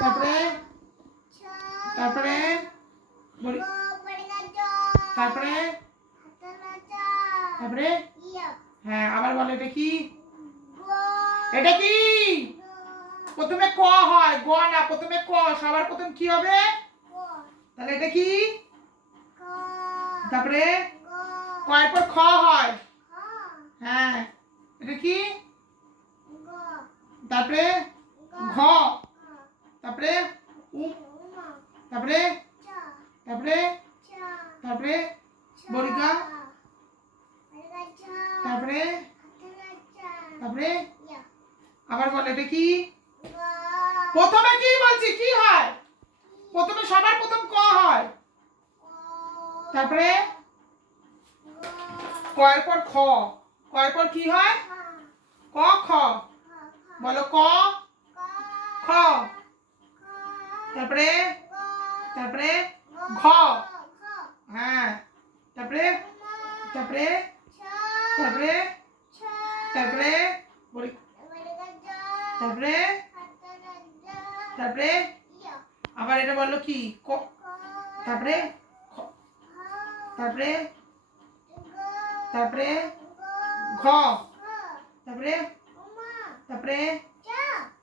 তারপরে তারপরে তারপরে তারপরে হ্যাঁ আবার বলো এটা কি? এটা কি? প্রথমে ক হয়, গ না, প্রথমে ক। সবার প্রথম কি হবে? তাহলে এটা কি? তারপরে কয়ের পর খ হয়। হ্যাঁ এটা কি? তারপরে ঘ, তারপরে উ, তারপরে তারপরে তারপরে বরিকা, তারপরে তারপরে আবার বল এটা কি? প্রথমে কি বলছি কি হয়? প্রথমে সবার প্রথম ক হয়, তারপরে কয়ের পর খ, কয়ের পর কি হয়? ক খ। বলো ক খ, তারপরে তারপরে ঘ, হ্যাঁ তারপরে তারপরে তারপরে তারপরে তারপরে তারপরে আবার এটা বললো কি? ক, তারপরে তারপরে তারপরে ঘ, তারপরে তারপরে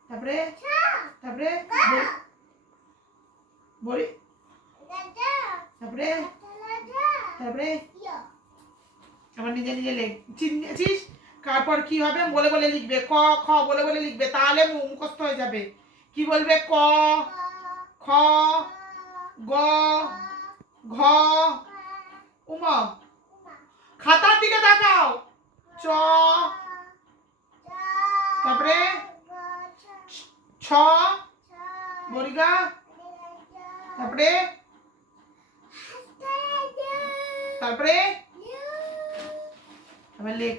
তারপরে তারপরে বলি, তারপরে তারপরে আবার নিজে নিজে লেখ। চিনেছিস কার পর কি হবে বলে বলে লিখবে, ক খ বলে বলে লিখবে, তাহলে মুখস্থ হয়ে যাবে। কি বলবে? ক খ গ ঘ, উমা খাতার দিকে তাকাও, চ, তারপরে ছ বরিগা, তারপরে তারপরে আবার লেখ।